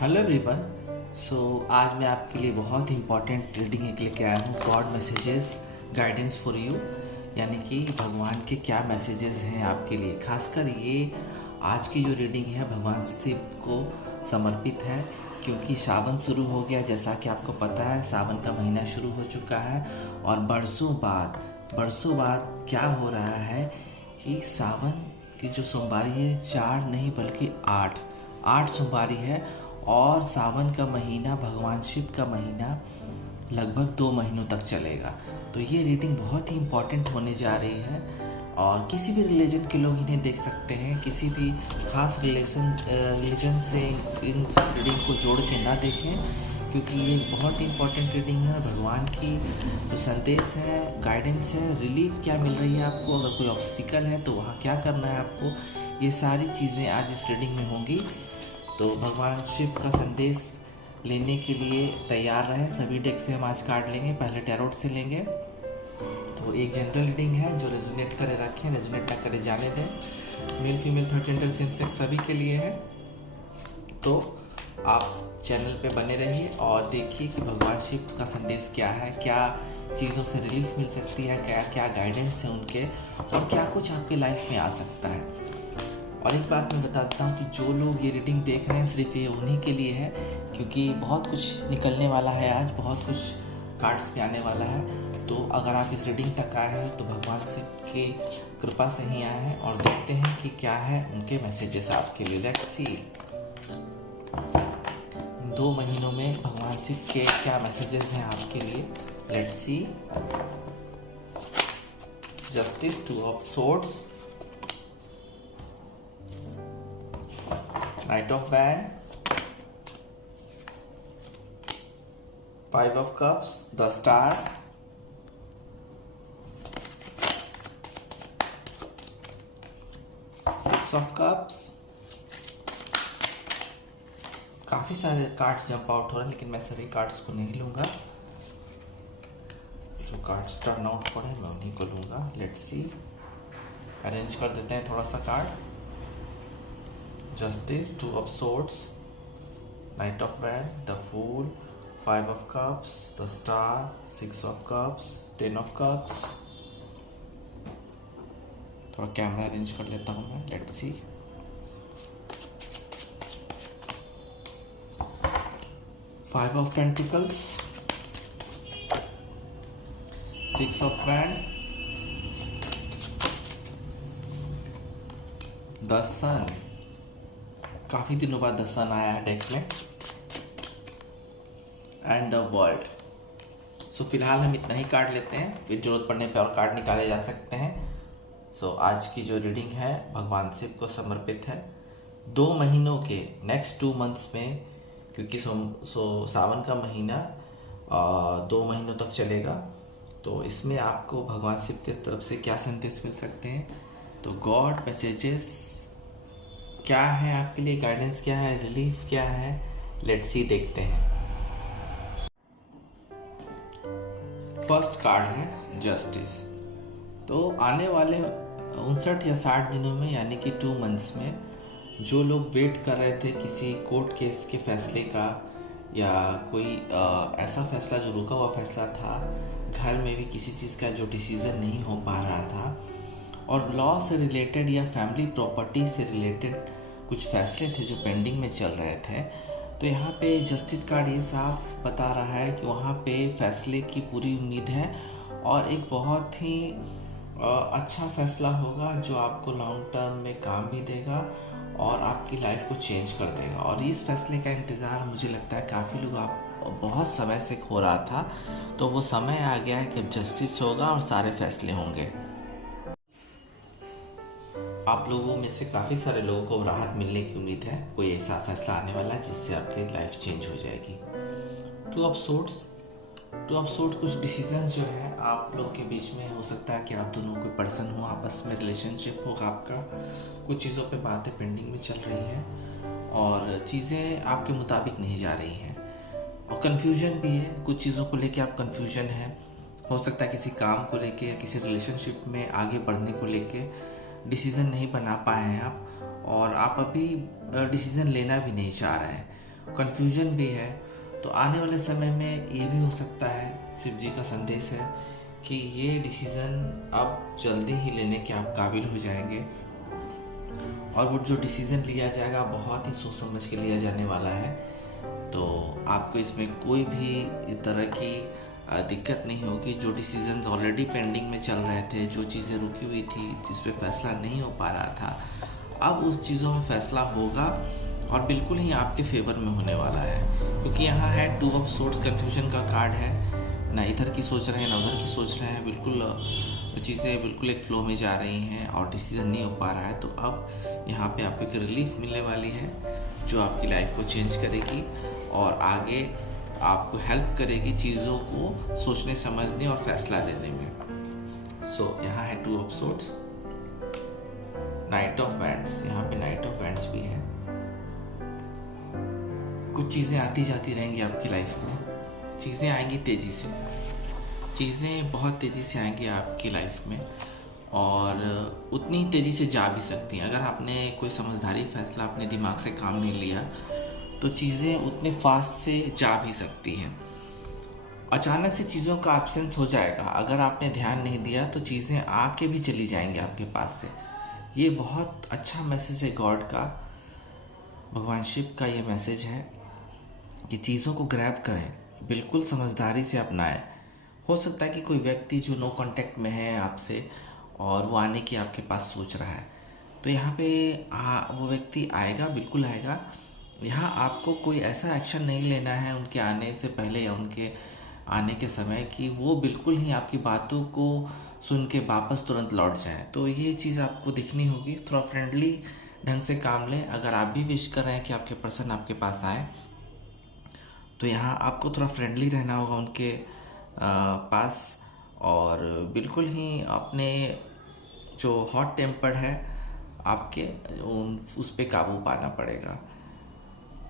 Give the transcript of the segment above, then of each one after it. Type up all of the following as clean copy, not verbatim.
Hello everyone. आज मैं आपके लिए बहुत ही इंपॉर्टेंट रीडिंग एक लेके आया हूँ, God messages guidance for you, यानी कि भगवान के क्या मैसेजेस हैं आपके लिए। खासकर ये आज की जो रीडिंग है भगवान शिव को समर्पित है, क्योंकि सावन शुरू हो गया। जैसा कि आपको पता है सावन का महीना शुरू हो चुका है और बरसों बाद क्या हो रहा है कि सावन की जो सोमवारी है 4 नहीं बल्कि 8 सोमवारी है और सावन का महीना भगवान शिव का महीना लगभग 2 महीनों तक चलेगा। तो ये रीडिंग बहुत ही इम्पॉर्टेंट होने जा रही है और किसी भी रिलीजन के लोग इन्हें देख सकते हैं। किसी भी खास रिलीजन से इन रीडिंग को जोड़ के ना देखें, क्योंकि ये बहुत ही इम्पॉर्टेंट रीडिंग है। भगवान की जो संदेश है, गाइडेंस है, रिलीफ क्या मिल रही है आपको, अगर कोई ऑब्स्टिकल है तो वहाँ क्या करना है आपको, ये सारी चीज़ें आज इस रीडिंग में होंगी। तो भगवान शिव का संदेश लेने के लिए तैयार रहें। सभी डेक से हम आज कार्ड लेंगे, पहले टैरोट से लेंगे। तो एक जनरल रीडिंग है, जो रेजोनेट करे रखें, रेजोनेट ना करे जाने दें। Male female third gender same sex सभी के लिए है। तो आप चैनल पे बने रहिए और देखिए कि भगवान शिव का संदेश क्या है, क्या चीज़ों से रिलीफ मिल सकती है, क्या क्या गाइडेंस है उनके, और क्या कुछ आपके लाइफ में आ सकता है। और एक बात मैं बताता हूँ कि जो लोग ये रीडिंग देख रहे हैं सिर्फ ये उन्हीं के लिए है, क्योंकि बहुत कुछ निकलने वाला है आज, बहुत कुछ कार्ड्स पे आने वाला है। तो अगर आप इस रीडिंग तक आए हैं तो भगवान शिव की कृपा से ही आए हैं और देखते हैं कि क्या है उनके मैसेजेस आपके लिए। लेट्स सी इन 2 महीनों में भगवान शिव के क्या मैसेजेस हैं आपके लिए। Let's see. Justice, 2 of swords, Knight of Wands, 5 of Cups, the Star, Six of Cups। काफी सारे कार्ड्स जंप आउट हो रहे हैं, लेकिन मैं सभी कार्ड्स को नहीं लूंगा। जो कार्ड्स टर्न आउट हो रहे हैं मैं उन्हीं को लूंगा। लेट्स सी, अरेंज कर देते हैं थोड़ा सा card. Justice, 2 of Swords, Knight of Wands, the Fool, 5 of Cups, the Star, 6 of Cups, 10 of Cups। थोड़ा कैमरा अरेंज कर लेता हूँ मैं। Let's see. Five of Pentacles, 6 of Wands, the Sun। काफी दिनों बाद द सन आया है डेक में, एंड द वर्ल्ड। सो फिलहाल हम इतना ही कार्ड लेते हैं, फिर जरूरत पड़ने पर और कार्ड निकाले जा सकते हैं। आज की जो रीडिंग है भगवान शिव को समर्पित है। 2 महीनों के नेक्स्ट 2 मंथ्स में, क्योंकि सावन का महीना 2 महीनों तक चलेगा, तो इसमें आपको भगवान शिव की तरफ से क्या संदेश मिल सकते हैं। तो गॉड मैसेजेस क्या है आपके लिए, गाइडेंस क्या है, रिलीफ क्या है, लेट्स सी देखते हैं। फर्स्ट कार्ड है जस्टिस। तो आने वाले 59 या 60 दिनों में, यानी कि 2 मंथ्स में, जो लोग वेट कर रहे थे किसी कोर्ट केस के फैसले का, या कोई ऐसा फैसला जो रुका हुआ फैसला था, घर में भी किसी चीज़ का जो डिसीजन नहीं हो पा रहा था, और लॉ से रिलेटेड या फैमिली प्रॉपर्टी से रिलेटेड कुछ फैसले थे जो पेंडिंग में चल रहे थे, तो यहाँ पे जस्टिस कार्ड ये साफ बता रहा है कि वहाँ पे फैसले की पूरी उम्मीद है और एक बहुत ही अच्छा फैसला होगा जो आपको लॉन्ग टर्म में काम भी देगा और आपकी लाइफ को चेंज कर देगा। और इस फैसले का इंतज़ार मुझे लगता है काफ़ी लोग आप बहुत समय से हो रहा था, तो वो समय आ गया है कि अब जस्टिस होगा और सारे फैसले होंगे। आप लोगों में से काफ़ी सारे लोगों को राहत मिलने की उम्मीद है। कोई ऐसा फैसला आने वाला है जिससे आपकी लाइफ चेंज हो जाएगी। 2 ऑफ सोर्ड्स कुछ डिसीजंस जो है आप लोग के बीच में हो सकता है कि आप दोनों कोई पर्सन हो, आपस में रिलेशनशिप होगा आपका, कुछ चीज़ों पे बातें पेंडिंग में चल रही हैं और चीज़ें आपके मुताबिक नहीं जा रही हैं, और कन्फ्यूजन भी है। कुछ चीज़ों को लेके आप कन्फ्यूजन है, हो सकता है किसी काम को लेके या किसी रिलेशनशिप में आगे बढ़ने को लेके डिसीज़न नहीं बना पाए हैं आप, और आप अभी डिसीज़न लेना भी नहीं चाह रहे हैं। कन्फ्यूजन भी है। तो आने वाले समय में ये भी हो सकता है, शिव जी का संदेश है कि ये डिसीज़न अब जल्दी ही लेने के आप काबिल हो जाएंगे, और वो जो डिसीज़न लिया जाएगा बहुत ही सोच समझ के लिया जाने वाला है। तो आपको इसमें कोई भी तरह की दिक्कत नहीं होगी। जो डिसीजंस ऑलरेडी पेंडिंग में चल रहे थे, जो चीज़ें रुकी हुई थी, जिस पे फैसला नहीं हो पा रहा था, अब उस चीज़ों में फैसला होगा और बिल्कुल ही आपके फेवर में होने वाला है। क्योंकि यहाँ है 2 ऑफ सोर्ड्स, कन्फ्यूजन का कार्ड है। ना इधर की सोच रहे हैं ना उधर की सोच रहे हैं, बिल्कुल चीज़ें बिल्कुल एक फ्लो में जा रही हैं और डिसीज़न नहीं हो पा रहा है। तो अब यहाँ पे आपको एक रिलीफ मिलने वाली है जो आपकी लाइफ को चेंज करेगी और आगे आपको हेल्प करेगी चीज़ों को सोचने समझने और फैसला लेने में। सो यहाँ है 2 of swords, night of wands, यहाँ पे नाइट ऑफ वैंड्स भी है। कुछ चीज़ें आती जाती रहेंगी आपकी लाइफ में, चीज़ें आएंगी तेज़ी से, चीज़ें बहुत तेज़ी से आएंगी आपकी लाइफ में और उतनी तेज़ी से जा भी सकती हैं। अगर आपने कोई समझदारी फैसला अपने दिमाग से काम नहीं लिया तो चीज़ें उतने फास्ट से जा भी सकती हैं। अचानक से चीज़ों का एब्सेंस हो जाएगा, अगर आपने ध्यान नहीं दिया तो चीज़ें आके भी चली जाएंगी आपके पास से। ये बहुत अच्छा मैसेज है गॉड का, भगवान शिव का ये मैसेज है कि चीज़ों को ग्रैब करें, बिल्कुल समझदारी से अपनाएं। हो सकता है कि कोई व्यक्ति जो नो कांटेक्ट में है आपसे और वो आने की आपके पास सोच रहा है, तो यहाँ पे वो व्यक्ति आएगा, बिल्कुल आएगा। यहाँ आपको कोई ऐसा एक्शन नहीं लेना है उनके आने से पहले या उनके आने के समय कि वो बिल्कुल ही आपकी बातों को सुन के वापस तुरंत लौट जाए। तो ये चीज़ आपको दिखनी होगी, थोड़ा फ्रेंडली ढंग से काम लें। अगर आप भी विश कर रहे हैं कि आपके पर्सन आपके पास आए तो यहाँ आपको थोड़ा फ्रेंडली रहना होगा उनके पास और बिल्कुल ही अपने जो हॉट टेम्पर्ड है आपके उस पर काबू पाना पड़ेगा।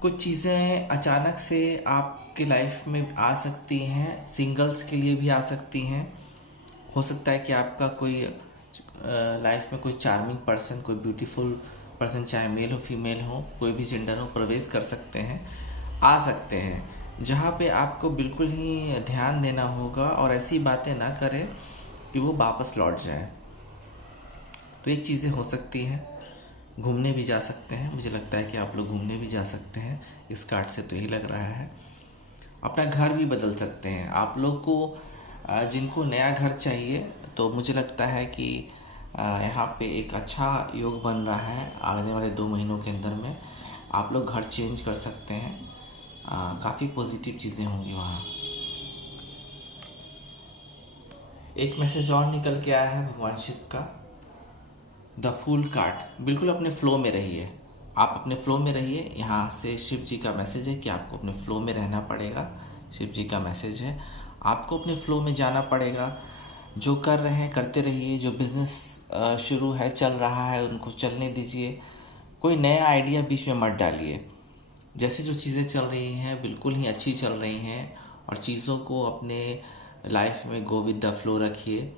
कुछ चीज़ें अचानक से आपकी लाइफ में आ सकती हैं, सिंगल्स के लिए भी आ सकती हैं। हो सकता है कि आपका कोई लाइफ में कोई चार्मिंग पर्सन, कोई ब्यूटीफुल पर्सन, चाहे मेल हो फीमेल हो, कोई भी जेंडर हो, प्रवेश कर सकते हैं, आ सकते हैं, जहाँ पे आपको बिल्कुल ही ध्यान देना होगा और ऐसी बातें ना करें कि वो वापस लौट जाए। तो ये चीज़ें हो सकती हैं। घूमने भी जा सकते हैं, मुझे लगता है कि आप लोग घूमने भी जा सकते हैं, इस कार्ड से तो यही लग रहा है। अपना घर भी बदल सकते हैं आप लोग को, जिनको नया घर चाहिए, तो मुझे लगता है कि यहाँ पे एक अच्छा योग बन रहा है। आने वाले 2 महीनों के अंदर में आप लोग घर चेंज कर सकते हैं, काफ़ी पॉजिटिव चीज़ें होंगी वहाँ। एक मैसेज और निकल के आया है भगवान शिव का, द फूल कार्ड। बिल्कुल अपने फ्लो में रहिए, आप अपने फ्लो में रहिए। यहाँ से शिव जी का मैसेज है कि आपको अपने फ्लो में रहना पड़ेगा। शिव जी का मैसेज है आपको अपने फ्लो में जाना पड़ेगा। जो कर रहे हैं करते रहिए, जो बिजनेस शुरू है, चल रहा है, उनको चलने दीजिए। कोई नया आइडिया बीच में मत डालिए। जैसे जो चीज़ें चल रही हैं बिल्कुल ही अच्छी चल रही हैं और चीज़ों को अपने लाइफ में गो विद द फ्लो रखिए।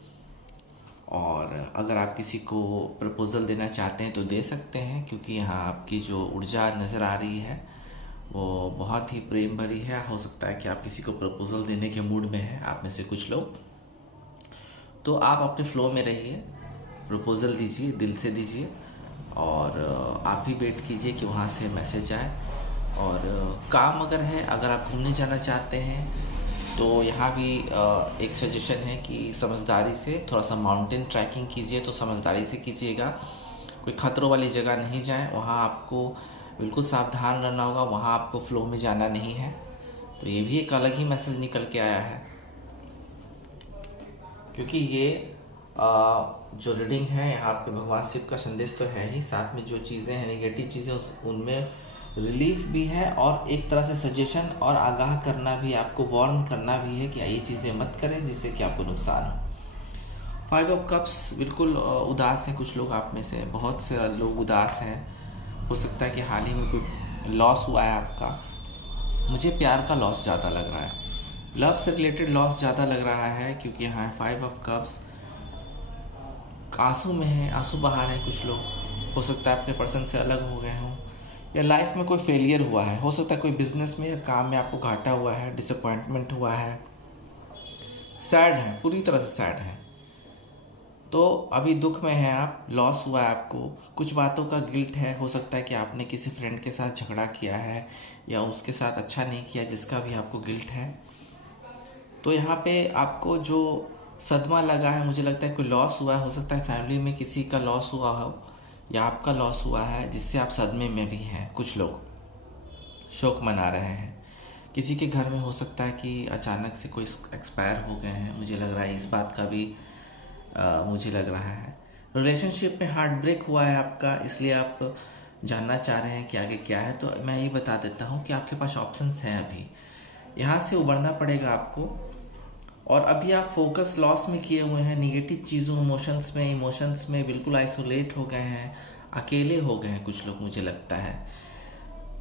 और अगर आप किसी को प्रपोज़ल देना चाहते हैं तो दे सकते हैं, क्योंकि यहाँ आपकी जो ऊर्जा नज़र आ रही है वो बहुत ही प्रेम भरी है। हो सकता है कि आप किसी को प्रपोज़ल देने के मूड में हैं, आप में से कुछ लोग। तो आप अपने फ्लो में रहिए, प्रपोज़ल दीजिए, दिल से दीजिए और आप भी वेट कीजिए कि वहाँ से मैसेज आए। और काम अगर है, अगर आप घूमने जाना चाहते हैं तो यहाँ भी एक सजेशन है कि समझदारी से थोड़ा सा माउंटेन ट्रैकिंग कीजिए, तो समझदारी से कीजिएगा। कोई खतरों वाली जगह नहीं जाएं, वहाँ आपको बिल्कुल सावधान रहना होगा, वहाँ आपको फ्लो में जाना नहीं है। तो ये भी एक अलग ही मैसेज निकल के आया है, क्योंकि ये जो रीडिंग है यहाँ पे भगवान शिव का संदेश तो है ही, साथ में जो चीज़ें हैं नेगेटिव चीज़ें उनमें रिलीफ भी है और एक तरह से सजेशन और आगाह करना भी, आपको वार्न करना भी है कि ये चीज़ें मत करें जिससे कि आपको नुकसान हो। 5 ऑफ कप्स, बिल्कुल उदास हैं कुछ लोग आप में से, बहुत से लोग उदास हैं। हो सकता है कि हाल ही में कोई लॉस हुआ है आपका। मुझे प्यार का लॉस ज़्यादा लग रहा है, लव से रिलेटेड लॉस ज़्यादा लग रहा है, क्योंकि यहाँ 5 ऑफ कप्स आंसू में है, आंसू बहा रहे हैं कुछ लोग। हो सकता है अपने पर्सन से अलग हो गए हों या लाइफ में कोई फेलियर हुआ है, हो सकता है कोई बिजनेस में या काम में आपको घाटा हुआ है, डिसअपॉइंटमेंट हुआ है, सैड है, पूरी तरह से सैड है, तो अभी दुख में है आप, लॉस हुआ है आपको, कुछ बातों का गिल्ट है, हो सकता है कि आपने किसी फ्रेंड के साथ झगड़ा किया है या उसके साथ अच्छा नहीं किया जिसका भी आपको गिल्ट है। तो यहाँ पे आपको जो सदमा लगा है, मुझे लगता है कोई लॉस हुआ है, हो सकता है फैमिली में किसी का लॉस हुआ हो या आपका लॉस हुआ है जिससे आप सदमे में भी हैं। कुछ लोग शोक मना रहे हैं, किसी के घर में हो सकता है कि अचानक से कोई एक्सपायर हो गए हैं, मुझे लग रहा है इस बात का भी मुझे लग रहा है। रिलेशनशिप में हार्ट ब्रेक हुआ है आपका, इसलिए आप जानना चाह रहे हैं कि आगे क्या है। तो मैं ये बता देता हूँ कि आपके पास ऑप्शंस हैं, अभी यहाँ से उबरना पड़ेगा आपको। और अभी आप फोकस लॉस में किए हुए हैं, निगेटिव चीज़ों इमोशंस में बिल्कुल आइसोलेट हो गए हैं, अकेले हो गए हैं कुछ लोग, मुझे लगता है।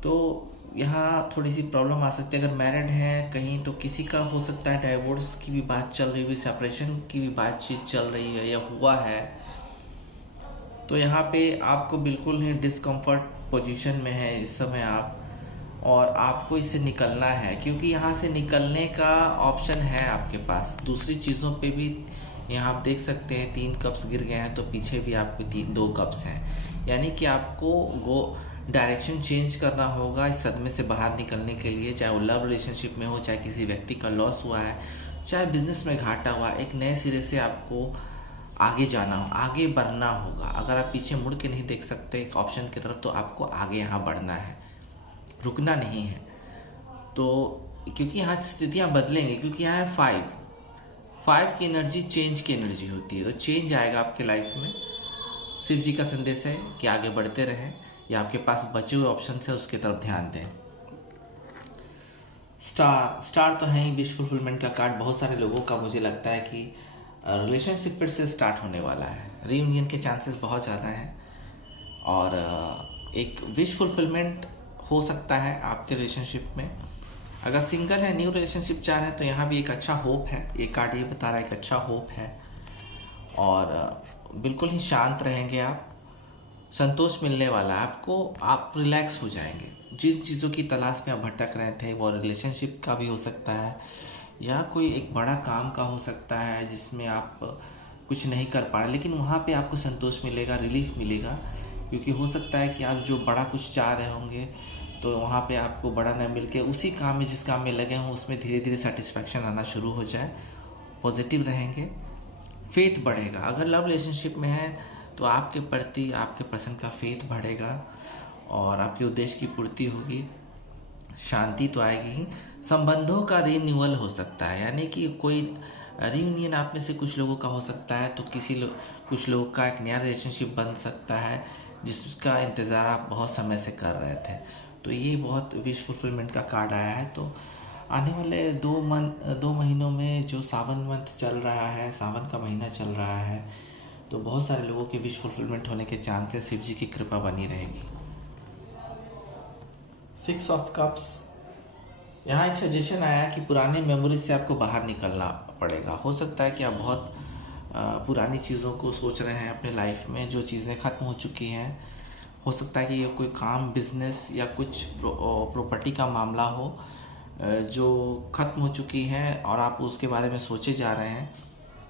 तो यहाँ थोड़ी सी प्रॉब्लम आ सकती है। अगर मैरिड हैं कहीं तो किसी का हो सकता है डाइवोर्स की भी बात चल रही हुई, सेपरेशन की भी बातचीत चल रही है या हुआ है। तो यहाँ पे आपको बिल्कुल ही डिस्कम्फर्ट पोजीशन में है इस समय आप, और आपको इससे निकलना है, क्योंकि यहाँ से निकलने का ऑप्शन है आपके पास। दूसरी चीज़ों पे भी यहाँ आप देख सकते हैं 3 कप्स गिर गए हैं, तो पीछे भी आपके 2 कप्स हैं, यानी कि आपको डायरेक्शन चेंज करना होगा इस सदमे से बाहर निकलने के लिए। चाहे वो लव रिलेशनशिप में हो, चाहे किसी व्यक्ति का लॉस हुआ है, चाहे बिजनेस में घाटा हुआ, एक नए सिरे से आपको आगे जाना हो, आगे बढ़ना होगा। अगर आप पीछे मुड़ के नहीं देख सकते एक ऑप्शन की तरफ, तो आपको आगे यहाँ बढ़ना है, रुकना नहीं है। तो क्योंकि यहाँ स्थितियाँ बदलेंगी, क्योंकि यहाँ है 5 की एनर्जी चेंज की एनर्जी होती है, तो चेंज आएगा आपके लाइफ में। शिव जी का संदेश है कि आगे बढ़ते रहें, या आपके पास बचे हुए ऑप्शन है उसके तरफ ध्यान दें। स्टार तो है ही, विश फुलफिलमेंट का कार्ड। बहुत सारे लोगों का मुझे लगता है कि रिलेशनशिप फिर से स्टार्ट होने वाला है, रीयूनियन के चांसेस बहुत ज़्यादा हैं, और एक विश फुलफिलमेंट हो सकता है आपके रिलेशनशिप में। अगर सिंगल है, न्यू रिलेशनशिप चाह रहे हैं, तो यहाँ भी एक अच्छा होप है। ये कार्ड ये बता रहा है एक अच्छा होप है, और बिल्कुल ही शांत रहेंगे आप, संतोष मिलने वाला है आपको, आप रिलैक्स हो जाएंगे। जिन चीज़ों की तलाश में आप भटक रहे थे, वो रिलेशनशिप का भी हो सकता है या कोई एक बड़ा काम का हो सकता है जिसमें आप कुछ नहीं कर पा रहे, लेकिन वहाँ पे आपको संतोष मिलेगा, रिलीफ मिलेगा। क्योंकि हो सकता है कि आप जो बड़ा कुछ चाह रहे होंगे, तो वहाँ पे आपको बड़ा न मिल के उसी काम में, जिस काम में लगे हों, उसमें धीरे धीरे सेटिस्फैक्शन आना शुरू हो जाए। पॉजिटिव रहेंगे, फेथ बढ़ेगा। अगर लव रिलेशनशिप में है तो आपके प्रति आपके पर्सन का फेथ बढ़ेगा और आपके उद्देश्य की पूर्ति होगी, शांति तो आएगी ही। संबंधों का रिन्यूअल हो सकता है, यानी कि कोई रियूनियन आप में से कुछ लोगों का हो सकता है, तो कुछ लोगों का एक नया रिलेशनशिप बन सकता है जिसका इंतज़ार आप बहुत समय से कर रहे थे। तो ये बहुत विश फुलफिलमेंट का कार्ड आया है। तो आने वाले 2 महीनों में जो सावन मंथ चल रहा है, सावन का महीना चल रहा है, तो बहुत सारे लोगों के विश फुलफिलमेंट होने के चांसेस, शिव जी की कृपा बनी रहेगी। 6 ऑफ कप्स, यहाँ एक सजेशन आया कि पुराने मेमोरीज से आपको बाहर निकलना पड़ेगा। हो सकता है कि आप बहुत पुरानी चीज़ों को सोच रहे हैं अपने लाइफ में, जो चीज़ें ख़त्म हो चुकी हैं। हो सकता है कि ये कोई काम, बिजनेस या कुछ प्रॉपर्टी का मामला हो जो ख़त्म हो चुकी है और आप उसके बारे में सोचे जा रहे हैं।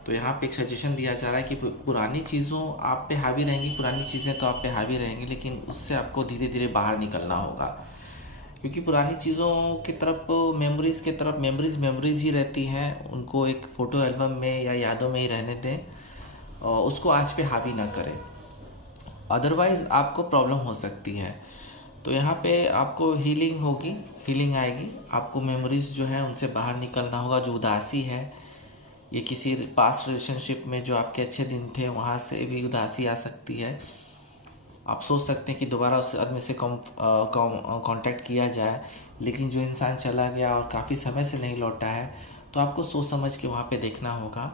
तो यहाँ पे एक सजेशन दिया जा रहा है कि पुरानी चीज़ों आप पे हावी रहेंगी, पुरानी चीज़ें तो आप पे हावी रहेंगी, लेकिन उससे आपको धीरे धीरे बाहर निकलना होगा। क्योंकि पुरानी चीज़ों की तरफ, मेमोरीज़ की तरफ, मेमोरीज़ ही रहती हैं, उनको एक फ़ोटो एल्बम में या यादों में ही रहने दें, और उसको आज पे हावी ना करें, अदरवाइज़ आपको प्रॉब्लम हो सकती है। तो यहाँ पे आपको हीलिंग होगी, हीलिंग आएगी, आपको मेमोरीज़ जो है उनसे बाहर निकलना होगा। जो उदासी है, ये किसी पास्ट रिलेशनशिप में जो आपके अच्छे दिन थे, वहाँ से भी उदासी आ सकती है। आप सोच सकते हैं कि दोबारा उस आदमी से कांटेक्ट किया जाए, लेकिन जो इंसान चला गया और काफ़ी समय से नहीं लौटा है, तो आपको सोच समझ के वहाँ पे देखना होगा।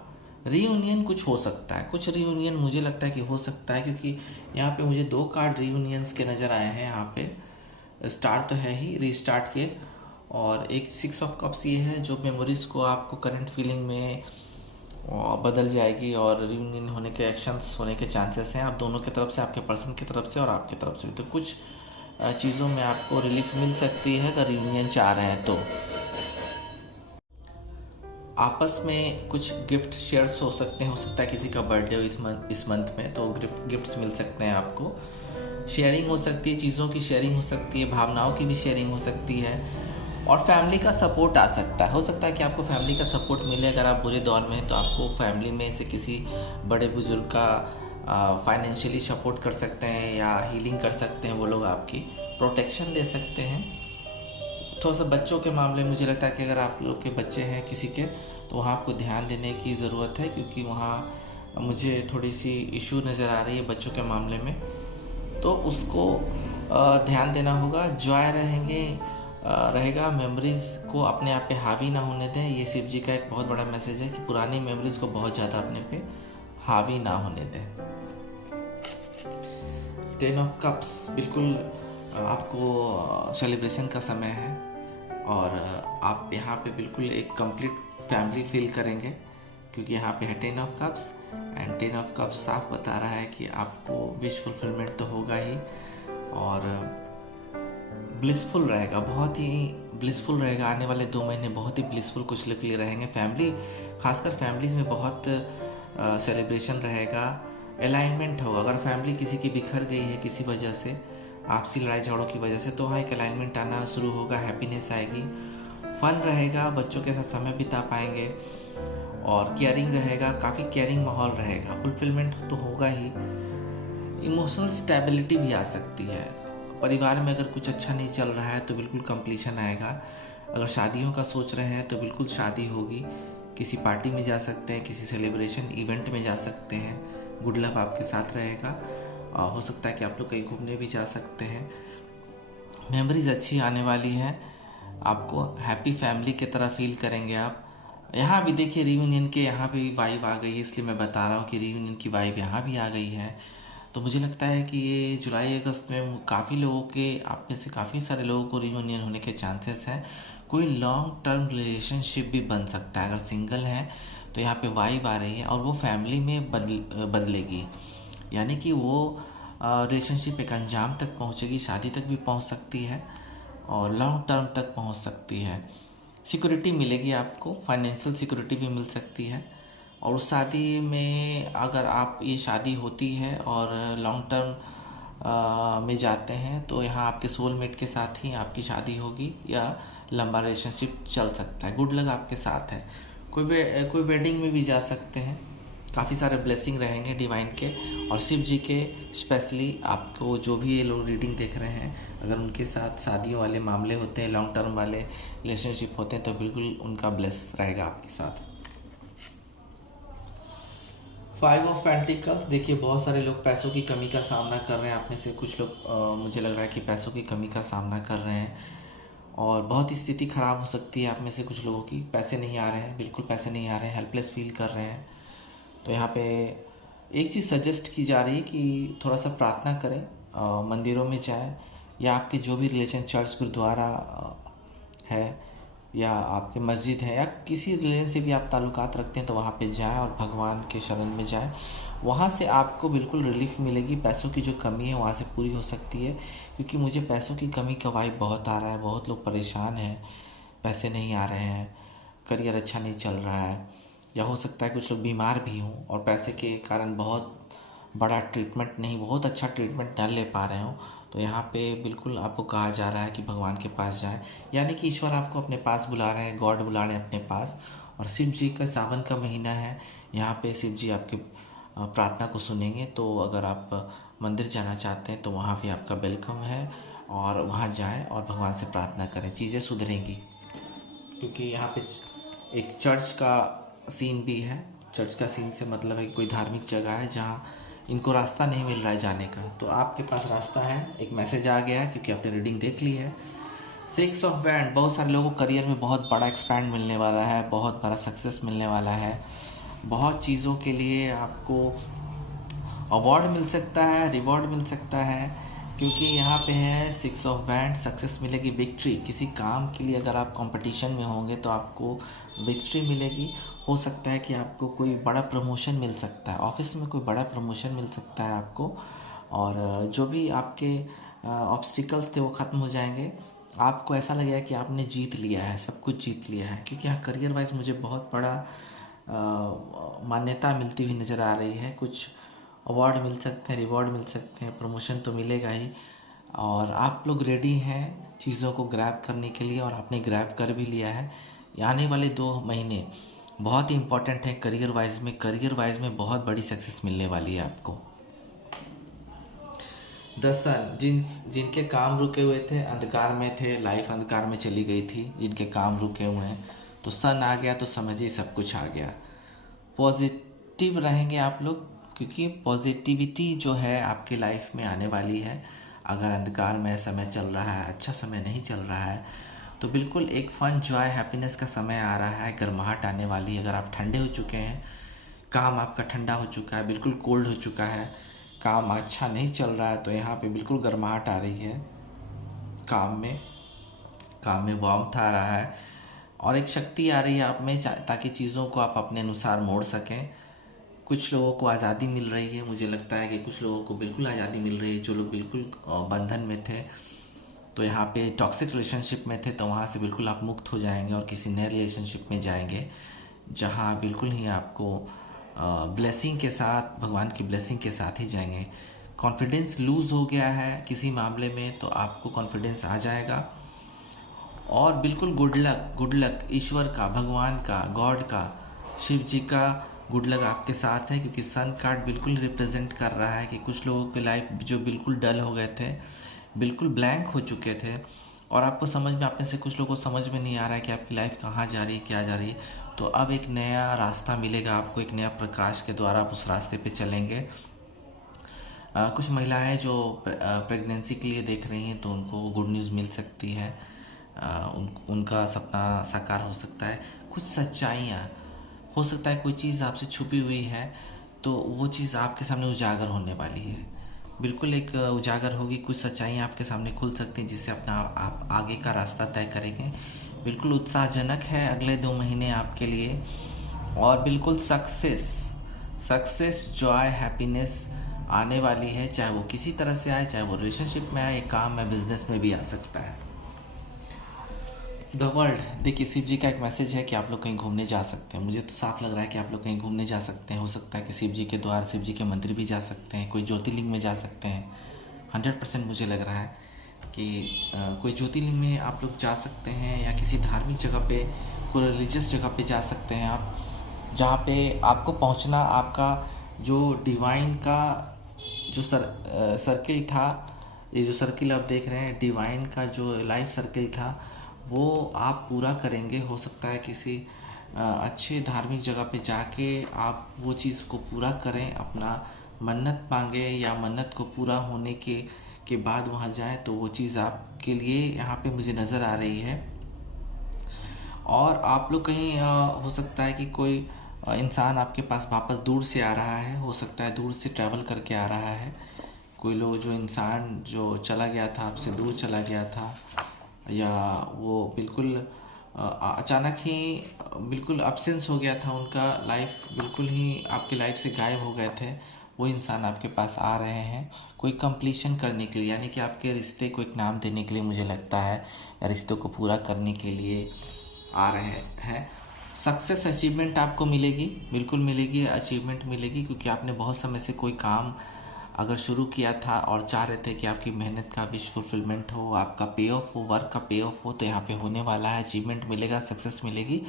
रीयूनियन कुछ हो सकता है, कुछ रीयूनियन मुझे लगता है कि हो सकता है, क्योंकि यहाँ पे मुझे 2 कार्ड रीयूनियंस के नज़र आए हैं। यहाँ पे स्टार तो है ही, रीस्टार्ट के, और एक 6 ऑफ कप्स ये है जो मेमोरीज़ को आपको करंट फीलिंग में बदल जाएगी, और रियूनियन होने के, एक्शंस होने के चांसेस हैं। आप दोनों की तरफ से, आपके पर्सन की तरफ से और आपकी तरफ से। तो कुछ चीज़ों में आपको रिलीफ मिल सकती है अगर रियूनियन चाह रहे हैं तो। आपस में कुछ गिफ्ट शेयर्स हो सकते हैं, हो सकता है किसी का बर्थडे हो इस मंथ में, तो गिफ्ट्स मिल सकते हैं आपको। शेयरिंग हो सकती है, चीज़ों की शेयरिंग हो सकती है, भावनाओं की भी शेयरिंग हो सकती है, और फैमिली का सपोर्ट आ सकता है। हो सकता है कि आपको फैमिली का सपोर्ट मिले। अगर आप बुरे दौर में हैं तो आपको फैमिली में से किसी बड़े बुजुर्ग का फाइनेंशियली सपोर्ट कर सकते हैं या हीलिंग कर सकते हैं, वो लोग आपकी प्रोटेक्शन दे सकते हैं। थोड़ा सा बच्चों के मामले में मुझे लगता है कि अगर आप लोग के बच्चे हैं किसी के, तो वहाँ आपको ध्यान देने की ज़रूरत है, क्योंकि वहाँ मुझे थोड़ी सी इशू नज़र आ रही है बच्चों के मामले में, तो उसको ध्यान देना होगा। जॉय रहेगा, मेमोरीज़ को अपने आप पे हावी ना होने दें। ये शिव जी का एक बहुत बड़ा मैसेज है कि पुरानी मेमोरीज़ को बहुत ज़्यादा अपने पे हावी ना होने दें। 10 ऑफ कप्स बिल्कुल आपको सेलिब्रेशन का समय है, और आप यहाँ पे बिल्कुल एक कंप्लीट फैमिली फील करेंगे, क्योंकि यहाँ पे है 10 of cups, and 10 of cups साफ बता रहा है कि आपको विश फुलफिलमेंट तो होगा ही, और ब्लिसफुल रहेगा, बहुत ही ब्लिसफुल रहेगा। आने वाले 2 महीने बहुत ही ब्लिसफुल कुछ लोग के लिए रहेंगे। फैमिली, खासकर फैमिलीज में बहुत सेलिब्रेशन रहेगा, अलाइनमेंट होगा। अगर फैमिली किसी की बिखर गई है किसी वजह से, आपसी लड़ाई झगड़ों की वजह से, तो वहाँ एक अलाइनमेंट आना शुरू होगा, हैप्पीनेस आएगी, फन रहेगा, बच्चों के साथ समय बिता पाएंगे, और केयरिंग रहेगा, काफ़ी केयरिंग माहौल रहेगा। फुलफिलमेंट तो होगा ही, इमोशनल स्टेबिलिटी भी आ सकती है। परिवार में अगर कुछ अच्छा नहीं चल रहा है तो बिल्कुल कंप्लीशन आएगा। अगर शादियों का सोच रहे हैं तो बिल्कुल शादी होगी। किसी पार्टी में जा सकते हैं, किसी सेलिब्रेशन इवेंट में जा सकते हैं, गुड लक आपके साथ रहेगा। हो सकता है कि आप लोग कहीं घूमने भी जा सकते हैं। मेमोरीज अच्छी आने वाली है, आपको हैप्पी फैमिली की तरह फील करेंगे आप। यहाँ भी देखिए रियूनियन के यहाँ भी वाइब आ गई है, इसलिए मैं बता रहा हूँ कि रियूनियन की वाइब यहाँ भी आ गई है। तो मुझे लगता है कि ये जुलाई अगस्त में काफ़ी लोगों के, आप में से काफ़ी सारे लोगों को रियूनियन होने के चांसेस हैं। कोई लॉन्ग टर्म रिलेशनशिप भी बन सकता है। अगर सिंगल हैं तो यहाँ पे वाइब आ रही है, और वो फैमिली में बदलेगी, यानी कि वो रिलेशनशिप एक अंजाम तक पहुँचेगी, शादी तक भी पहुँच सकती है, और लॉन्ग टर्म तक पहुँच सकती है। सिक्योरिटी मिलेगी आपको, फाइनेंशियल सिक्योरिटी भी मिल सकती है। और उस शादी में अगर आप, ये शादी होती है और लॉन्ग टर्म में जाते हैं, तो यहाँ आपके सोलमेट के साथ ही आपकी शादी होगी, या लंबा रिलेशनशिप चल सकता है। गुड लक आपके साथ है। कोई वेडिंग में भी जा सकते हैं। काफ़ी सारे ब्लेसिंग रहेंगे डिवाइन के और शिव जी के। स्पेशली आपको जो भी ये लोग रीडिंग देख रहे हैं, अगर उनके साथ शादियों वाले मामले होते हैं, लॉन्ग टर्म वाले रिलेशनशिप होते हैं, तो बिल्कुल उनका ब्लेस रहेगा आपके साथ। 5 ऑफ पेंटिकल्स, देखिए बहुत सारे लोग पैसों की कमी का सामना कर रहे हैं। आप में से कुछ लोग मुझे लग रहा है कि पैसों की कमी का सामना कर रहे हैं, और बहुत ही स्थिति ख़राब हो सकती है। आप में से कुछ लोगों की पैसे नहीं आ रहे हैं, बिल्कुल पैसे नहीं आ रहे हैं, हेल्पलेस फील कर रहे हैं। तो यहाँ पे एक चीज़ सजेस्ट की जा रही है कि थोड़ा सा प्रार्थना करें, मंदिरों में जाएं, या आपके जो भी रिलेशन, चर्च, गुरुद्वारा है, या आपके मस्जिद है, या किसी रिलीजन से भी आप ताल्लुकात रखते हैं, तो वहाँ पे जाएं और भगवान के शरण में जाएं। वहाँ से आपको बिल्कुल रिलीफ मिलेगी। पैसों की जो कमी है वहाँ से पूरी हो सकती है, क्योंकि मुझे पैसों की कमी का वाइब बहुत आ रहा है। बहुत लोग परेशान हैं, पैसे नहीं आ रहे हैं, करियर अच्छा नहीं चल रहा है, या हो सकता है कुछ लोग बीमार भी हों और पैसे के कारण बहुत बड़ा ट्रीटमेंट नहीं, बहुत अच्छा ट्रीटमेंट न ले पा रहे हों। तो यहाँ पे बिल्कुल आपको कहा जा रहा है कि भगवान के पास जाएं, यानी कि ईश्वर आपको अपने पास बुला रहे हैं, गॉड बुला रहे हैं अपने पास। और शिव जी का सावन का महीना है, यहाँ पे शिव जी आपकी प्रार्थना को सुनेंगे। तो अगर आप मंदिर जाना चाहते हैं तो वहाँ भी आपका वेलकम है, और वहाँ जाएं और भगवान से प्रार्थना करें, चीज़ें सुधरेंगी। क्योंकि यहाँ पे एक चर्च का सीन भी है। चर्च का सीन से मतलब है कि कोई धार्मिक जगह है जहाँ इनको रास्ता नहीं मिल रहा है जाने का, तो आपके पास रास्ता है। एक मैसेज आ गया है क्योंकि आपने रीडिंग देख ली है। 6 ऑफ वैंड, बहुत सारे लोगों को करियर में बहुत बड़ा एक्सपैंड मिलने वाला है, बहुत बड़ा सक्सेस मिलने वाला है। बहुत चीज़ों के लिए आपको अवार्ड मिल सकता है, रिवॉर्ड मिल सकता है, क्योंकि यहाँ पे है 6 ऑफ वैंड, सक्सेस मिलेगी, विक्ट्री। किसी काम के लिए अगर आप कंपटीशन में होंगे तो आपको विक्ट्री मिलेगी। हो सकता है कि आपको कोई बड़ा प्रमोशन मिल सकता है, ऑफिस में कोई बड़ा प्रमोशन मिल सकता है आपको। और जो भी आपके ऑब्स्टिकल्स थे वो ख़त्म हो जाएंगे। आपको ऐसा लगेगा कि आपने जीत लिया है, सब कुछ जीत लिया है। क्योंकि यहाँ करियर वाइज मुझे बहुत बड़ा मान्यता मिलती हुई नज़र आ रही है। कुछ अवार्ड मिल सकते हैं, रिवॉर्ड मिल सकते हैं, प्रमोशन तो मिलेगा ही। और आप लोग रेडी हैं चीज़ों को ग्रैब करने के लिए, और आपने ग्रैब कर भी लिया है। आने वाले 2 महीने बहुत ही इंपॉर्टेंट है करियर वाइज में बहुत बड़ी सक्सेस मिलने वाली है आपको। दर्शन जिनके काम रुके हुए थे, अंधकार में थे, लाइफ अंधकार में चली गई थी, जिनके काम रुके हुए हैं, तो सन आ गया तो समझिए सब कुछ आ गया। पॉजिटिव रहेंगे आप लोग, क्योंकि पॉजिटिविटी जो है आपकी लाइफ में आने वाली है। अगर अंधकार में समय चल रहा है, अच्छा समय नहीं चल रहा है, तो बिल्कुल एक फन, जॉय, हैप्पीनेस का समय आ रहा है। गर्माहट आने वाली है। अगर आप ठंडे हो चुके हैं, काम आपका ठंडा हो चुका है, बिल्कुल कोल्ड हो चुका है, काम अच्छा नहीं चल रहा है, तो यहाँ पे बिल्कुल गर्माहट आ रही है। काम में वार्मथ आ रहा है, और एक शक्ति आ रही है आप में, ताकि चीज़ों को आप अपने अनुसार मोड़ सकें। कुछ लोगों को आज़ादी मिल रही है, मुझे लगता है कि कुछ लोगों को बिल्कुल आज़ादी मिल रही है। जो लोग बिल्कुल बंधन में थे, तो यहाँ पे टॉक्सिक रिलेशनशिप में थे, तो वहाँ से बिल्कुल आप मुक्त हो जाएंगे और किसी नए रिलेशनशिप में जाएंगे, जहाँ बिल्कुल ही आपको ब्लेसिंग के साथ, भगवान की ब्लेसिंग के साथ ही जाएंगे। कॉन्फिडेंस लूज़ हो गया है किसी मामले में, तो आपको कॉन्फिडेंस आ जाएगा। और बिल्कुल गुड लक ईश्वर का, भगवान का, गॉड का, शिव जी का गुड लक आपके साथ है। क्योंकि सन कार्ड बिल्कुल रिप्रेजेंट कर रहा है कि कुछ लोगों की लाइफ जो बिल्कुल डल हो गए थे, बिल्कुल ब्लैंक हो चुके थे, और आपको समझ में, आप में से कुछ लोगों को समझ में नहीं आ रहा है कि आपकी लाइफ कहाँ जा रही है, क्या जा रही है, तो अब एक नया रास्ता मिलेगा आपको, एक नया प्रकाश के द्वारा आप उस रास्ते पे चलेंगे। कुछ महिलाएं जो प्रेगनेंसी के लिए देख रही हैं, तो उनको गुड न्यूज़ मिल सकती है। उनका सपना साकार हो सकता है। कुछ सच्चाइयाँ, हो सकता है कोई चीज़ आपसे छुपी हुई है, तो वो चीज़ आपके सामने उजागर होने वाली है। बिल्कुल एक उजागर होगी, कुछ सच्चाइयाँ आपके सामने खुल सकती हैं, जिससे अपना आप आगे का रास्ता तय करेंगे। बिल्कुल उत्साहजनक है अगले 2 महीने आपके लिए। और बिल्कुल सक्सेस, जॉय, हैप्पीनेस आने वाली है, चाहे वो किसी तरह से आए, चाहे वो रिलेशनशिप में आए, काम में, बिजनेस में भी आ सकता है। द वर्ल्ड, देखिए शिव जी का एक मैसेज है कि आप लोग कहीं घूमने जा सकते हैं। मुझे तो साफ लग रहा है कि आप लोग कहीं घूमने जा सकते हैं। हो सकता है कि शिव जी के द्वार, शिव जी के मंदिर भी जा सकते हैं, कोई ज्योतिर्लिंग में जा सकते हैं। 100% मुझे लग रहा है कि कोई ज्योतिर्लिंग में आप लोग जा सकते हैं, या किसी धार्मिक जगह पे, कोई रिलीजियस जगह पे जा सकते हैं आप, जहाँ पे आपको पहुँचना, आपका जो डिवाइन का जो सर्किल था, ये जो सर्किल आप देख रहे हैं, डिवाइन का जो लाइफ सर्किल था, वो आप पूरा करेंगे। हो सकता है किसी अच्छे धार्मिक जगह पे जाके आप वो चीज़ को पूरा करें, अपना मन्नत मांगे, या मन्नत को पूरा होने के बाद वहाँ जाएं, तो वो चीज़ आपके लिए यहाँ पे मुझे नज़र आ रही है। और आप लोग कहीं हो सकता है कि कोई इंसान आपके पास वापस दूर से आ रहा है, हो सकता है दूर से ट्रैवल करके आ रहा है। कोई लोग, जो इंसान जो चला गया था, आपसे दूर चला गया था, या वो बिल्कुल अचानक ही बिल्कुल अब्सेंस हो गया था, उनका लाइफ बिल्कुल ही आपके लाइफ से गायब हो गए थे, वो इंसान आपके पास आ रहे हैं कोई कंप्लीशन करने के लिए, यानी कि आपके रिश्ते को एक नाम देने के लिए, मुझे लगता है, या रिश्तों को पूरा करने के लिए आ रहे हैं। सक्सेस, अचीवमेंट आपको मिलेगी, बिल्कुल मिलेगी, अचीवमेंट मिलेगी, क्योंकि आपने बहुत समय से कोई काम अगर शुरू किया था और चाह रहे थे कि आपकी मेहनत का विश फुलफिलमेंट हो, आपका पे ऑफ हो, वर्क का पे ऑफ हो, तो यहाँ पे होने वाला है। अचीवमेंट मिलेगा, सक्सेस मिलेगी,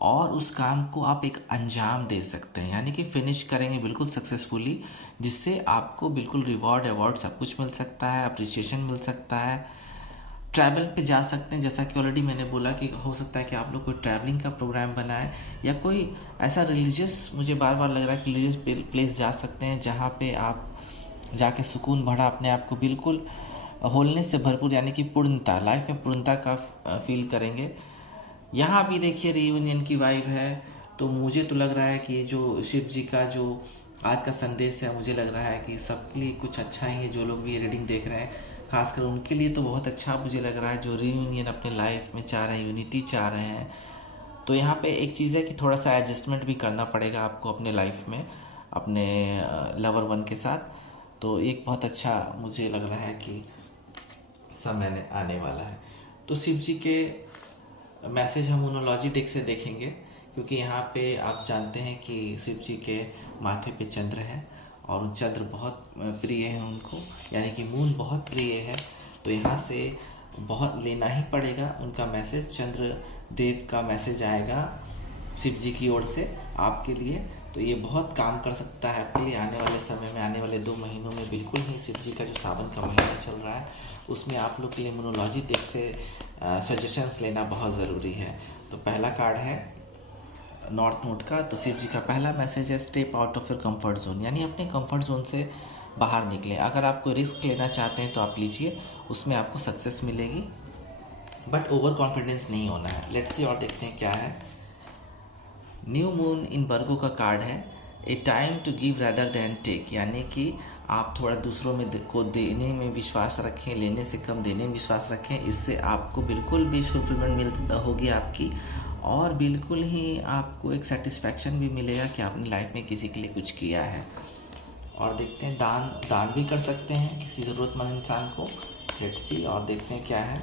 और उस काम को आप एक अंजाम दे सकते हैं, यानी कि फिनिश करेंगे बिल्कुल सक्सेसफुली, जिससे आपको बिल्कुल रिवॉर्ड, अवार्ड सब कुछ मिल सकता है, अप्रिसिएशन मिल सकता है। ट्रैवल पे जा सकते हैं, जैसा कि ऑलरेडी मैंने बोला कि हो सकता है कि आप लोग कोई ट्रैवलिंग का प्रोग्राम बनाएं, या कोई ऐसा रिलीजियस, मुझे बार बार लग रहा है कि रिलीजियस प्लेस जा सकते हैं, जहाँ पे आप जाके सुकून भरा अपने आप को बिल्कुल होलने से भरपूर, यानी कि पूर्णता, लाइफ में पूर्णता का फील करेंगे। यहाँ भी देखिए रीयूनियन की वाइब है, तो मुझे तो लग रहा है कि जो शिव जी का जो आज का संदेश है, मुझे लग रहा है कि सबके लिए कुछ अच्छा ही है। जो लोग भी ये रीडिंग देख रहे हैं, खासकर उनके लिए तो बहुत अच्छा मुझे लग रहा है, जो रीयूनियन अपने लाइफ में चाह रहे हैं, यूनिटी चाह रहे हैं। तो यहाँ पे एक चीज़ है कि थोड़ा सा एडजस्टमेंट भी करना पड़ेगा आपको अपने लाइफ में, अपने लवर वन के साथ। तो एक बहुत अच्छा मुझे लग रहा है कि समय आने वाला है। तो शिव जी के मैसेज हम न्यूमरोलॉजी डेक से देखेंगे, क्योंकि यहाँ पे आप जानते हैं कि शिव जी के माथे पे चंद्र है और चंद्र बहुत प्रिय है उनको, यानी कि मून बहुत प्रिय है। तो यहाँ से बहुत लेना ही पड़ेगा उनका मैसेज। चंद्र देव का मैसेज आएगा शिव जी की ओर से आपके लिए, तो ये बहुत काम कर सकता है आपके लिए आने वाले समय में, आने वाले 2 महीनों में। बिल्कुल ही शिव जी का जो सावन का महीना चल रहा है उसमें आप लोग के लिए न्यूमरोलॉजी डेक से सजेशंस लेना बहुत ज़रूरी है। तो पहला कार्ड है नॉर्थ नोड का। तो शिव जी का पहला मैसेज है step out of your comfort zone, यानी अपने कंफर्ट जोन से बाहर निकलें। अगर आप कोई रिस्क लेना चाहते हैं तो आप लीजिए, उसमें आपको सक्सेस मिलेगी, बट ओवर कॉन्फिडेंस नहीं होना है। लेट्स सी और देखते हैं क्या है। न्यू मून इन वर्गो का कार्ड है a time to give rather than take, यानी कि आप थोड़ा दूसरों में को देने में विश्वास रखें, लेने से कम देने में विश्वास रखें। इससे आपको बिल्कुल विश फुलफिलमेंट मिल होगी आपकी, और बिल्कुल ही आपको एक सेटिस्फैक्शन भी मिलेगा कि आपने लाइफ में किसी के लिए कुछ किया है। और देखते हैं दान भी कर सकते हैं किसी ज़रूरतमंद इंसान को। लेट्स सी और देखते हैं क्या है।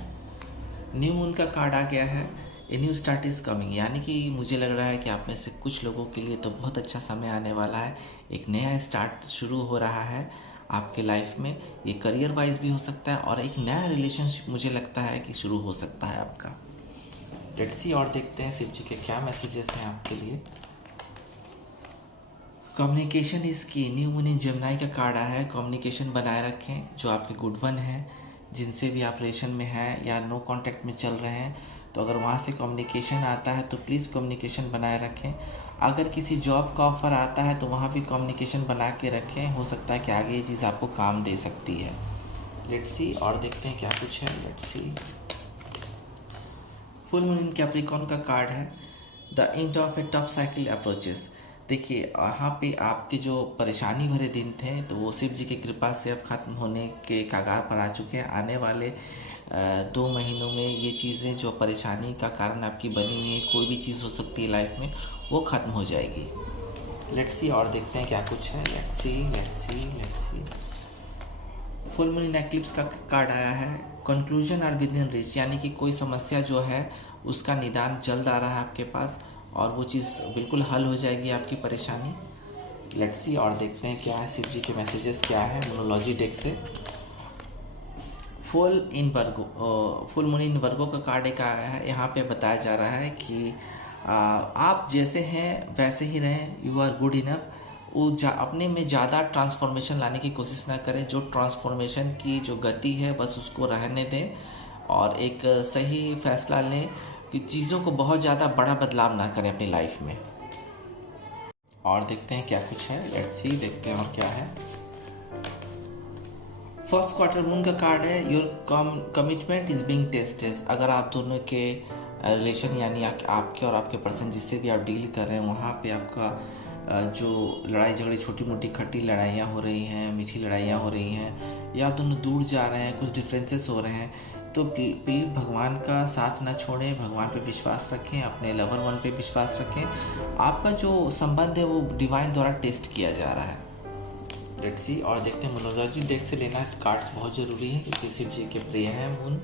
न्यू मून का कार्ड आ गया है a new start is coming, यानी कि मुझे लग रहा है कि आप में से कुछ लोगों के लिए तो बहुत अच्छा समय आने वाला है। एक नया स्टार्ट शुरू हो रहा है आपके लाइफ में। ये करियर वाइज भी हो सकता है, और एक नया रिलेशनशिप मुझे लगता है कि शुरू हो सकता है आपका। लेट्स सी और देखते हैं शिव जी के क्या मैसेजेस हैं आपके लिए। कम्युनिकेशन इज़ की। न्यू मून इन जेमिनी का कार्ड आया है। कम्युनिकेशन बनाए रखें, जो आपके गुड वन है, जिनसे भी आप रिलेशन में हैं या नो कांटेक्ट में चल रहे हैं, तो अगर वहाँ से कम्युनिकेशन आता है तो प्लीज़ कम्युनिकेशन बनाए रखें। अगर किसी जॉब का ऑफ़र आता है तो वहाँ भी कम्युनिकेशन बना के रखें, हो सकता है कि आगे ये चीज़ आपको काम दे सकती है। लेट्स सी और देखते हैं क्या कुछ है। Let's see. Full moon in Capricorn का कार्ड है the end of A tough cycle approaches. देखिए यहाँ पे आपके जो परेशानी भरे दिन थे तो वो शिव जी की कृपा से अब ख़त्म होने के कगार पर आ चुके हैं। आने वाले 2 महीनों में ये चीज़ें जो परेशानी का कारण आपकी बनी हुई है, कोई भी चीज़ हो सकती है लाइफ में, वो ख़त्म हो जाएगी। लेट्स सी और देखते हैं क्या कुछ है। Let's see. Full moon in eclipse का कार्ड आया है conclusion are within reach, यानी कि कोई समस्या जो है उसका निदान जल्द आ रहा है आपके पास, और वो चीज़ बिल्कुल हल हो जाएगी आपकी परेशानी। लेट्स सी और देखते हैं क्या है शिव जी के मैसेजेस क्या है न्यूमरोलॉजी डेक से। फुल मून इन वर्गो का कार्ड एक आया है। यहाँ पे बताया जा रहा है कि आप जैसे हैं वैसे ही रहें, यू आर गुड इनफ। अपने में ज़्यादा ट्रांसफॉर्मेशन लाने की कोशिश ना करें। जो ट्रांसफॉर्मेशन की जो गति है बस उसको रहने दें, और एक सही फैसला लें कि चीज़ों को बहुत ज़्यादा बड़ा बदलाव ना करें अपनी लाइफ में। और देखते हैं क्या कुछ है। लेट्स सी देखते हैं और क्या है। फर्स्ट क्वार्टर मून का कार्ड है your commitment is being tested. अगर आप दोनों के रिलेशन, यानी आपके और आपके पर्सन जिससे भी आप डील कर रहे हैं, वहाँ पे आपका जो लड़ाई झगड़े, छोटी मोटी खट्टी लड़ाइयाँ हो रही हैं, मीठी लड़ाइयाँ हो रही हैं, या आप दोनों दूर जा रहे हैं, कुछ डिफरेंसेस हो रहे हैं, तो प्लीज़ भगवान का साथ ना छोड़ें, भगवान पे विश्वास रखें, अपने लवर वन पे विश्वास रखें। आपका जो संबंध है वो डिवाइन द्वारा टेस्ट किया जा रहा है। लेट्स सी और देखते हैं। न्यूमरोलॉजी डेक से लेना कार्ड्स बहुत ज़रूरी है क्योंकि शिव जी के प्रिय हैं मून।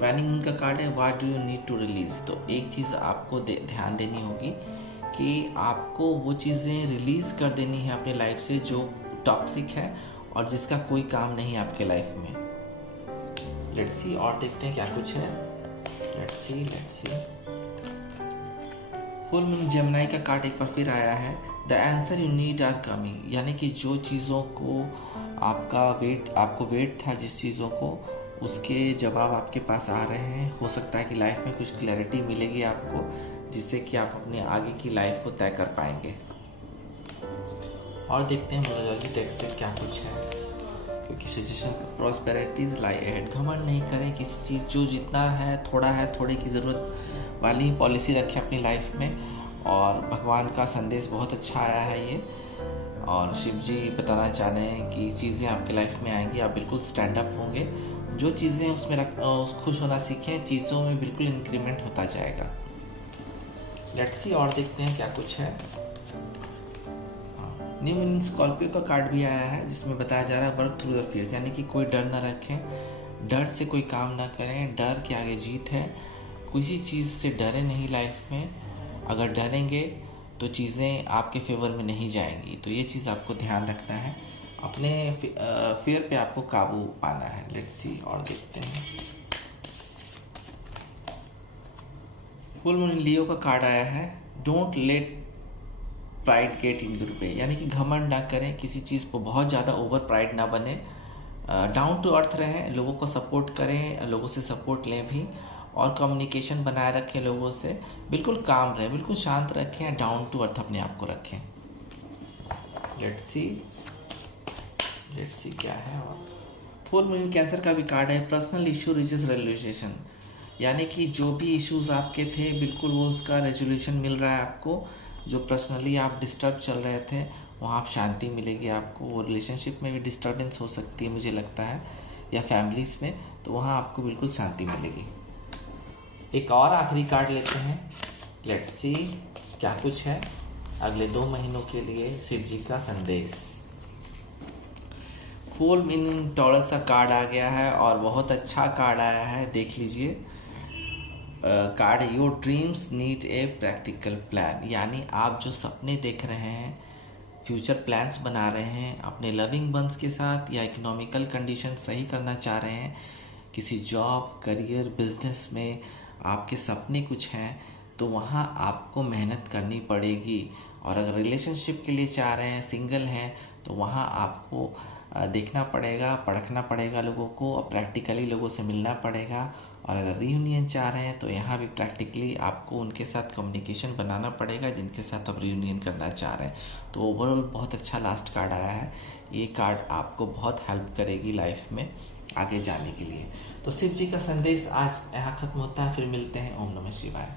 वैनिंग मून का कार्ड है what do you need to release. तो एक चीज़ आपको ध्यान देनी होगी कि आपको वो चीज़ें रिलीज़ कर देनी है अपने लाइफ से जो टॉक्सिक है और जिसका कोई काम नहीं है आपके लाइफ में। लेट्स सी और देखते हैं क्या कुछ है। Let's see. Full moon Gemini का कार्ड एक बार फिर आया है the answer you need are coming, यानी कि जो चीज़ों को आपको वेट था, जिस चीज़ों को, उसके जवाब आपके पास आ रहे हैं। हो सकता है कि लाइफ में कुछ क्लैरिटी मिलेगी आपको, जिससे कि आप अपने आगे की लाइफ को तय कर पाएंगे। और देखते हैं न्यूमरोलॉजी डेक से क्या कुछ है, क्योंकि सजेशन प्रॉस्पेरिटीज लाई अहेड। घमंड नहीं करें किसी चीज़, जो जितना है थोड़े की ज़रूरत वाली पॉलिसी रखें अपनी लाइफ में। और भगवान का संदेश बहुत अच्छा आया है ये, और शिव जी बताना चाह रहे हैं कि चीज़ें आपके लाइफ में आएंगी, आप बिल्कुल स्टैंड अप होंगे। जो चीज़ें उसमें खुश होना सीखें, चीज़ों में बिल्कुल इंक्रीमेंट होता जाएगा। लेट्स सी और देखते हैं क्या कुछ है। न्यू मून स्कॉर्पियो का कार्ड भी आया है जिसमें बताया जा रहा है वर्क थ्रू द फियर्स, यानी कि कोई डर ना रखें, डर से कोई काम ना करें, डर के आगे जीत है। किसी चीज़ से डरे नहीं लाइफ में। अगर डरेंगे तो चीज़ें आपके फेवर में नहीं जाएंगी। तो ये चीज़ आपको ध्यान रखना है। अपने फियर पे आपको काबू पाना है। लेट्स सी और देखते हैं। फुल मून लियो का कार्ड आया है। Don't let pride get in your way, यानी कि घमंड ना करें, किसी चीज़ को बहुत ज़्यादा ओवर प्राइड ना बने, डाउन टू अर्थ रहें, लोगों को सपोर्ट करें, लोगों से सपोर्ट लें भी, और कम्युनिकेशन बनाए रखें लोगों से। बिल्कुल काम रहें, बिल्कुल शांत रखें, डाउन टू अर्थ अपने आप को रखें। लेट्स सी क्या है। और फुल मून कैंसर का भी कार्ड है। पर्सनल इशू रीचेस रेजोल्यूशन, यानी कि जो भी इश्यूज आपके थे बिल्कुल वो उसका रेजोल्यूशन मिल रहा है आपको। जो पर्सनली आप डिस्टर्ब चल रहे थे वहाँ आप शांति मिलेगी आपको। वो रिलेशनशिप में भी डिस्टर्बेंस हो सकती है मुझे लगता है, या फैमिलीज में, तो वहाँ आपको बिल्कुल शांति मिलेगी। एक और आखिरी कार्ड लेते हैं। लेट्स सी क्या कुछ है अगले 2 महीनों के लिए शिव जी का संदेश। फुल मीनिंग टॉरस का कार्ड आ गया है और बहुत अच्छा कार्ड आया है, देख लीजिए। कार्ड है your dreams need a practical plan, यानी आप जो सपने देख रहे हैं, फ्यूचर प्लान्स बना रहे हैं अपने लविंग वंस के साथ, या इकोनॉमिकल कंडीशन सही करना चाह रहे हैं, किसी जॉब, करियर, बिजनेस में आपके सपने कुछ हैं, तो वहाँ आपको मेहनत करनी पड़ेगी। और अगर रिलेशनशिप के लिए चाह रहे हैं, सिंगल हैं, तो वहाँ आपको देखना पड़ेगा, परखना पड़ेगा लोगों को, और प्रैक्टिकली लोगों से मिलना पड़ेगा। और अगर रीयूनियन चाह रहे हैं तो यहाँ भी प्रैक्टिकली आपको उनके साथ कम्युनिकेशन बनाना पड़ेगा जिनके साथ आप रीयूनियन करना चाह रहे हैं। तो ओवरऑल बहुत अच्छा लास्ट कार्ड आया है। ये कार्ड आपको बहुत हेल्प करेगी लाइफ में आगे जाने के लिए। तो शिव जी का संदेश आज यहाँ खत्म होता है। फिर मिलते हैं। ओम नमः शिवाय।